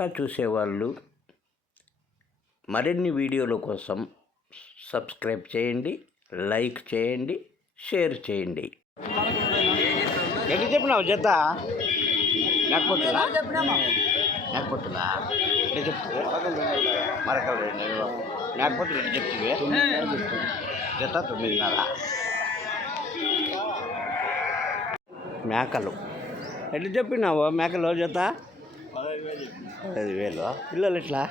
కొత్తగా చూసేవాళ్ళు మరిన్ని వీడియోల కోసం సబ్స్క్రైబ్ చేయండి లైక్ చేయండి షేర్ చేయండి. ఎక్కడ చెప్పినావు జత? లేకపోతుందా? లేకపోతుందా? ఎక్కడ చెప్తుంది మరకలు లేకపోతే ఎక్కడ చెప్తివే? జత తొమ్మిదిన్నర. మేకలు. ఎట్లా చెప్పినావు మేకలు జత? పది వేలు పిల్లలు ఎట్లా?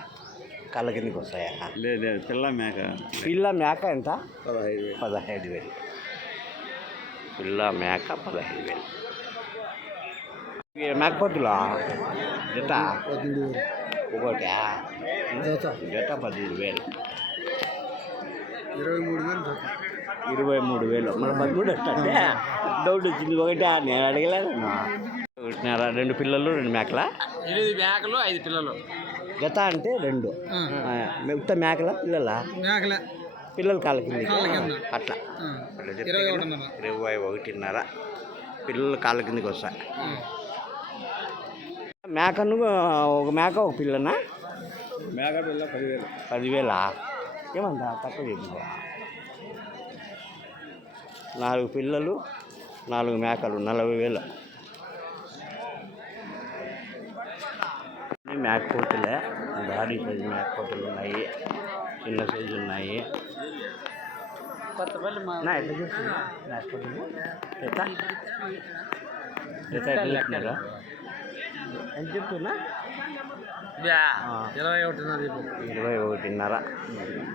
కళ్ళ కిందకి వస్తాయా? లేదు లేదు పిల్ల మేక. పిల్ల మేక ఎంత? పదహైదు వేలు. పదహైదు వేలు. పిల్ల మేక పదహైదు వేలు. ఇవి మేకపోతులా జత? ఒకటా? జత. పదిహేను వేలు. ఇరవై మూడు వేలు ఇరవై మూడు వేలు. మన పదమూడు అంటే డౌట్ వచ్చింది ఒకటా నేను అడగలేదు ఒకటిన్నర రెండు పిల్లలు రెండు మేకల? ఎనిమిది మేకలు ఐదు పిల్లలు. జత అంటే రెండు. ఉత్త మేకల పిల్లల? మేకలే. పిల్లల కాళ్ళ కింద. అట్లా. అట్లా చెప్తే ఇరవై ఒకటిన్నర. పిల్లల కాళ్ళ కిందకి వస్తాయి మేకను ఒక మేక ఒక పిల్లనా? మేక పిల్ల పదివేలు. పదివేల? ఏమంత తక్కువ చెప్పు నాలుగు పిల్లలు నాలుగు మేకలు నలభై వేలు. మేకపోతులే. భారీ సైజు మేకపోతులు ఉన్నాయి. చిన్న సైజు ఉన్నాయి. కొత్తపల్లి మా నా ఎట్లా చూస్తున్నా మేకపోతులు? ఎట్లా ఎట్లా ఎట్లా చెప్తున్నారా ఎంత చెప్తున్నా? ఇరవై ఒకటిన్నర ఇరవై ఒకటిన్నర.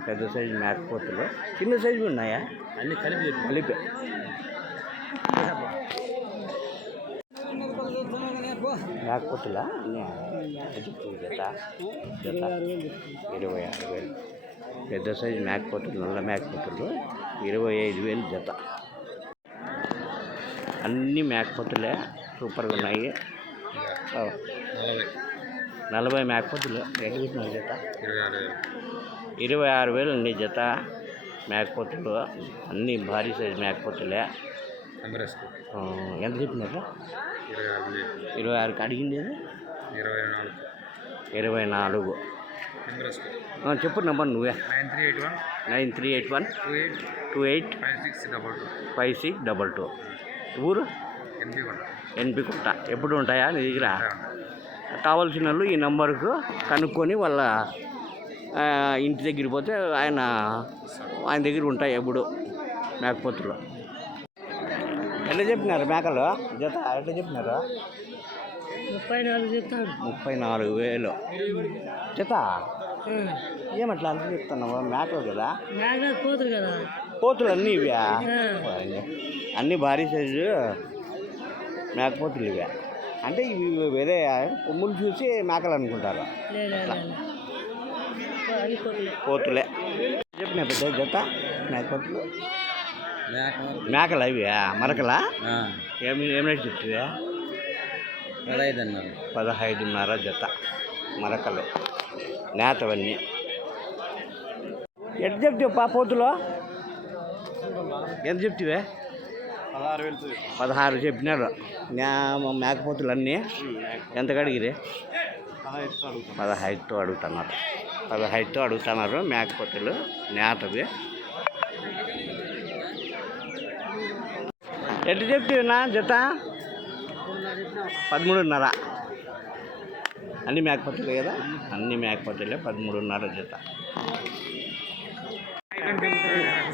పెద్ద సైజు మేకపోతులు. చిన్న సైజు ఉన్నాయా? అన్ని కలిపి కలిపి. జత ఇరవై ఆరు వేలు. పెద్ద సైజు మేకపోతులు నల్ల మేకపోతులు. ఇరవై ఐదు వేలు జత. అన్ని మేకపోతులే. సూపర్గా ఉన్నాయి. నలభై నలభై మేకపోతులు. ఎక్కడ జత? ఇరవై ఆరు వేలు. అండి జత. మేకపోతులు. అన్నీ భారీ సైజు వేసుకో ఆ, ఎంత చెప్పినారు ఇరవై ఆరుకి అడిగింది? ఇరవై నాలుగు. ఇరవై నాలుగు. చెప్పు నెంబర్ నువ్వే. Nine three eight one. Nine three eight one. Two eight. Two eight. Five six double two. Five six double two. ఊరు? ఎన్పి కుట్ట ఎప్పుడు ఉంటాయా నీ దగ్గర? కావాల్సిన వాళ్ళు ఈ నంబర్కు కనుక్కొని వాళ్ళ ఇంటి దగ్గరికి పోతే ఆయన ఆయన దగ్గర ఉంటాయి ఎప్పుడు. మేకపోతులు. ఎట్లా చెప్పినారు మేకలు? జత ఎట్లా చెప్పినారు? ముప్పై నాలుగు చెప్తాను ముప్పై నాలుగు వేలు. జత? ఏమట్లా అంత చెప్తున్నావు? మేకలు కదా? మేక పోతుంది కదా. పోతులు అన్నీ ఇవే అన్నీ భారీ సైజు. మేకపోతులు ఇవే అంటే ఇవి వేరే కొమ్ములు చూసి మేకలు అనుకుంటారు. పోతులే. చెప్పిన పెద్ద జత? మేకపోతులు మేక మేకలు అవి మరకలా? ఏమి ఏం రేట్ చెప్తివే పదహైదు అన్నారు పదహైదున్నర జత మరకలు నేతవన్నీ. ఎంత చెప్తావు పా పోతులు? ఎంత చెప్తివే? పదహారు వేలు పదహారు చెప్పినారు మేకపోతులు అన్నీ ఎంత కడిగిరి పదహైదు పదహైదుతో అడుగుతున్నారు. పదహైదుతో అడుగుతున్నారు మేకపోతులు నేతవి. ఎట్లా చెప్తున్నా జత? పదమూడున్నర. అన్ని మేకపోతులు కదా? అన్ని మేకపోతులే పదమూడున్నర జత.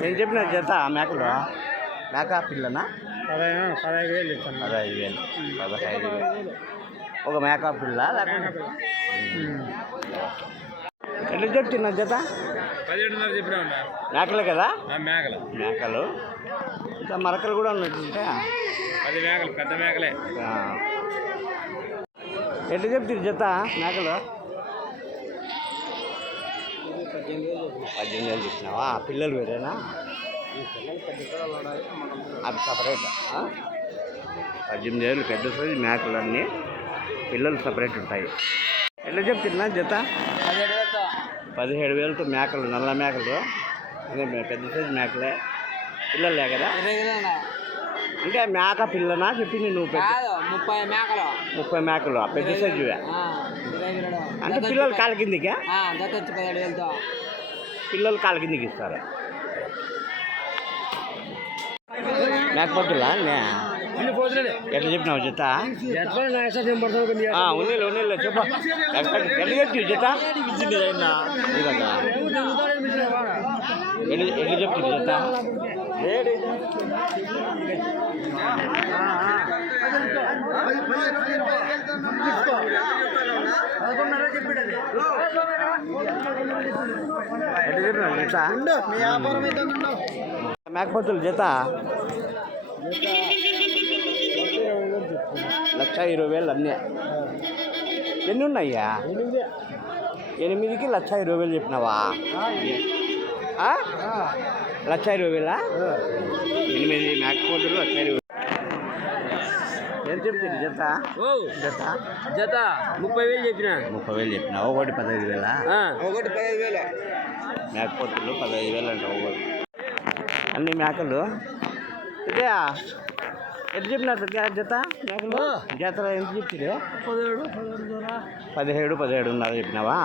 నేను చెప్పిన జత మేకలు? మేక పిల్లనా? పదహైదు వేలు. పదహైదు వేలు. పదహైదు వేలు ఒక మేక పిల్ల ఎట్లా చెప్తున్నా జత? పదిహేడున్నర చెప్పినా మేకలు కదా? మేకలు. మేకలు. ఇంకా మరకలు కూడా ఉన్నట్టుంటే పది మేకలు పెద్ద మేకలే. ఎట్లా చెప్తుంది జత మేకలు? పద్దెనిమిది వేలు చెప్పినావా పిల్లలు వేరేనా? అది సపరేట్? పద్దెనిమిది వేలు పెద్ద సైజు మేకలు అన్నీ పిల్లలు సపరేట్ ఉంటాయి. ఎట్లా చెప్తున్నా జత? పదిహేడు వేలతో. మేకలు నల్ల మేకలు. పెద్ద సైజు మేకలే. పిల్లలే కదా? అంటే మేక పిల్లనా చెప్పింది నువ్వు కాదు ముప్పై మేకలు. ముప్పై మేకలు పెద్ద వేలు అంటే పిల్లలు కాలు కిందికా? పిల్లలు కాలు కిందికి ఇస్తారు? లేకపోతులా ఎట్లా చెప్పినావు జత? ఉన్నీళ్ళు ఉన్నీళ్ళు చెప్పు. ఎట్లా చెప్తావు జత? ఎట్లా చెప్పినావు జత? మేకపోతులు జత. లక్ష ఇరవై వేలు అన్నీ. ఎన్ని ఉన్నాయ్యా? ఎనిమిదికి లక్ష ఇరవై వేలు చెప్పినావా? లక్ష ఇరవై వేలా ఎనిమిది మేకపోతులు లక్ష ఇరవై ఎంత చెప్తుంది జత? ఓ జత? జత ముప్పై వేలు చెప్పిన. ముప్పై వేలు చెప్పినా ఒకటి పదహైదు వేలా? ఒకటి పదిహేను వేలు. మేకపోతులు పదహైదు వేలు అంట ఒకటి. అన్ని మేకలు ఇదే ఎంత చెప్పినారు జత మేకలు జత ఎంత చెప్తారు పదిహేడు పదిహేడు పదిహేడు పదిహేడున్నర చెప్పినావా?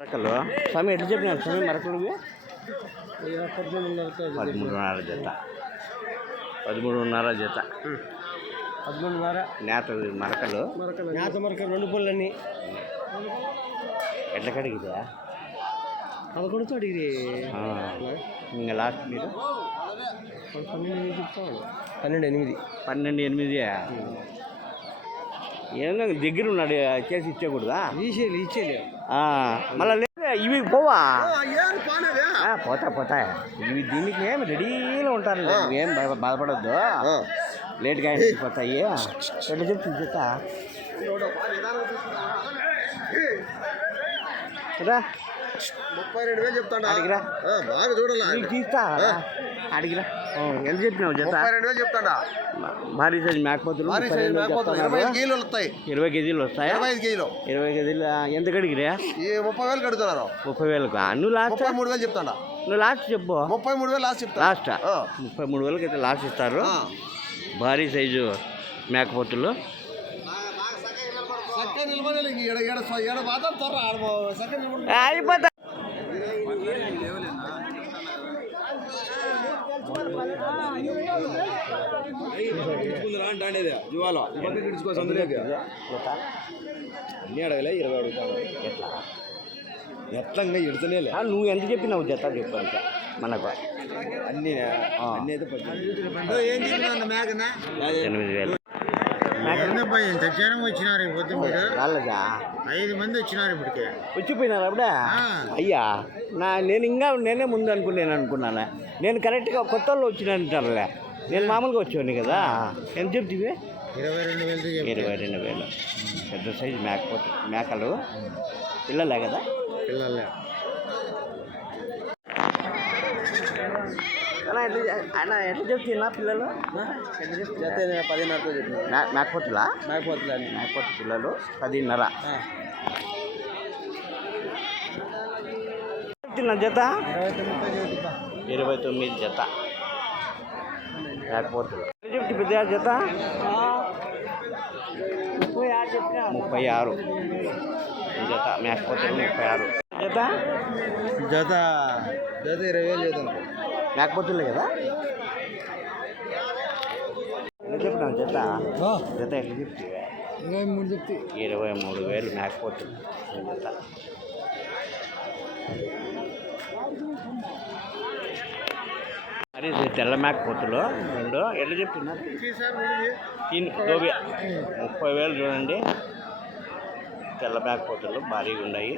మరకలు స్వామి ఎట్లా చెప్పినారు స్వామి మరకలు? పదమూడున్నర జత. పదమూడున్నర జత. పదమూడున్నర. నేత మరకలు. నేత మరక రెండు పళ్ళని ఎట్ల కడిగితే? పదకొండుతో అడిగి ఇంకా లాస్ట్ మీరు? పన్నెండు ఎనిమిది చెప్తాను. పన్నెండు ఎనిమిది. పన్నెండు ఎనిమిది. ఏందో దగ్గర ఉన్నాడు చేసి ఇచ్చేకూడదా ఈసేది ఇచ్చేది మళ్ళీ లేదు ఇవి పోవా? పోతా పోతా. ఇవి దీనికి ఏం రెడీలో ఉంటారు ఏం బాధపడొద్దు. లేట్గా పోతాయి. ఎట్లా చెప్తుంది చెత్త రా. ముప్పై రెండు వేలు చెప్తాడా. అడిగిరా బాగా చూడాలా. తీస్తా అడిగిరా ఎంత చెప్పినావు ముప్పై రెండు వేలు చెప్తాడా. భారీ సైజు మేకపోతులు భారీ సైజు మేకపోతులు. ఇరవై ఐదు కేజీలు వస్తాయి. ఇరవై కేజీలు వస్తాయా? ఇరవై ఐదు కేజీలు. ఇరవై కేజీలు ఎంత కడిగిరా? ముప్పై వేలు కడుతున్నారు ముప్పై వేలకు? నువ్వు లాస్ట్ ముప్పై మూడు వేలు చెప్తాడా. నువ్వు లాస్ట్ చెప్పు. ముప్పై మూడు వేలు లాస్ట్ చెప్తా లాస్ట్. ముప్పై మూడు వేలకి అయితే లాస్ట్ ఇస్తారు. భారీ సైజు మేకపోతులు. చక్కగా చక్కగా నిలబడి అయిపోతా అన్ని అడగలే ఇరవై అడుగుతాను ఎట్లంగా ఇడతలే ఆ, నువ్వు ఎంత చెప్పినావు జత చెప్పు అంత మనకు? అన్ని. అన్ని అయితే ఎనిమిది వేలు. తక్షణం వచ్చినారు ఈ పొద్దు మీరు రాలేదా? ఐదు మంది వచ్చినారు ఇప్పటికే. వచ్చిపోయినారు అప్పుడే. అయ్యా నా నేను ఇంకా నేనే ముందు అనుకున్నాను అనుకున్నాను. నేను కరెక్ట్గా కొత్త వాళ్ళు వచ్చినంటారులే నేను మామూలుగా వచ్చాను కదా? ఎంత చెప్తివి? ఇరవై రెండు వేలతో ఇరవై రెండు వేలు. పెద్ద సైజు మేకపోతే మేకలు. పిల్లలే కదా? పిల్లలే. అలా ఎట్లా చెప్తున్నా పిల్లలు? పదిన్నరతో చెప్పిన. మేకపోతులా మేకపోతులని మేకపోతు పిల్లలు పదిన్నర. చెప్తున్నా జత. ఇరవై తొమ్మిది జత. చెప్తే పెద్ద జత ముప్పై ఆరు. జత మేకపోతులు ముప్పై ఆరు. జత జత జత ఇరవై వేలు చేద్దాం. మేకపోతులే కదా? ఎట్లా చెప్పినావు జత జత ఎట్లా చెప్తే? ఇరవై మూడు చెప్తే. ఇరవై మూడు వేలు మేకపోతులు జత మరి ఇది తెల్ల రెండు. ఎట్లా చెప్తున్నారు దోబి ముప్పై వేలు చూడండి. తెల్ల మేకపోతులు భారీగా ఉన్నాయి.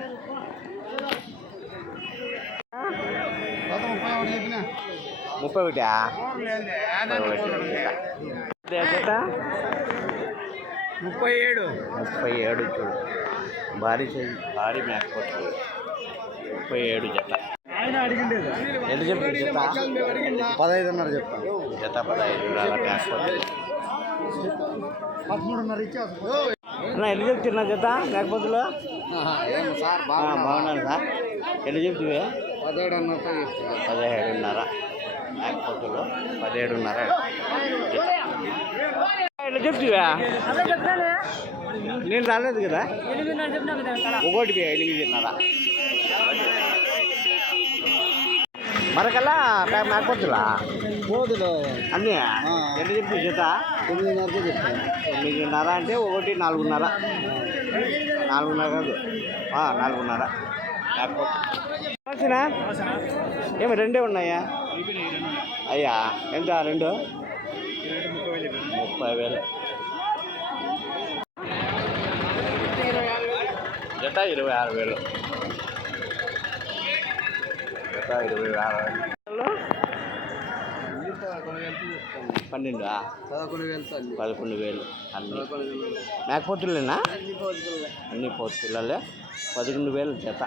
ముప్పై ముప్పై ఒకటా? ముప్పై ఏడు ముప్పై ఏడు చూడు. భారీ భారీ భారీ మేకపోతులు ముప్పై ఏడు జత. ఎంత చెప్తుంది జత పదహైదున్నర చెప్తాను జత పదహైదు పదమూడున్నర అన్న ఎట్లా చెప్తున్నా జత మేకపోతులు సార్ ఆ, బాగున్నాను సార్ ఎట్లా చెప్తివి? పదిహేడున్నరతో చెప్తాను పదిహేడున్నర. మేకపోతులు పదిహేడున్నర. ఎట్లా చెప్తివా? నేను రాలేదు కదా? ఒకటి ఎనిమిదిన్నర. మరకల్లా మేకపోతులా పోతులు అన్నీ? ఎంత చెప్పి జత? తొమ్మిదిన్నరకే చెప్తాను తొమ్మిదిన్నర అంటే ఒకటి నాలుగున్నర. నాలుగున్నర కాదు. ఆ, నాలుగున్నర. కావాల్సిన ఏమి రెండే ఉన్నాయా? అయ్యా ఎంత? రెండు? ముప్పై వేలు జత ఇరవై ఆరు వేలు. జత ఇరవై వేలు పన్నెండు పదకొండు వేలు. పదకొండు వేలు అన్ని మేకపోతులేనా అన్ని పోతులు అన్ని పోతు పిల్లలే పదకొండు వేలు జత.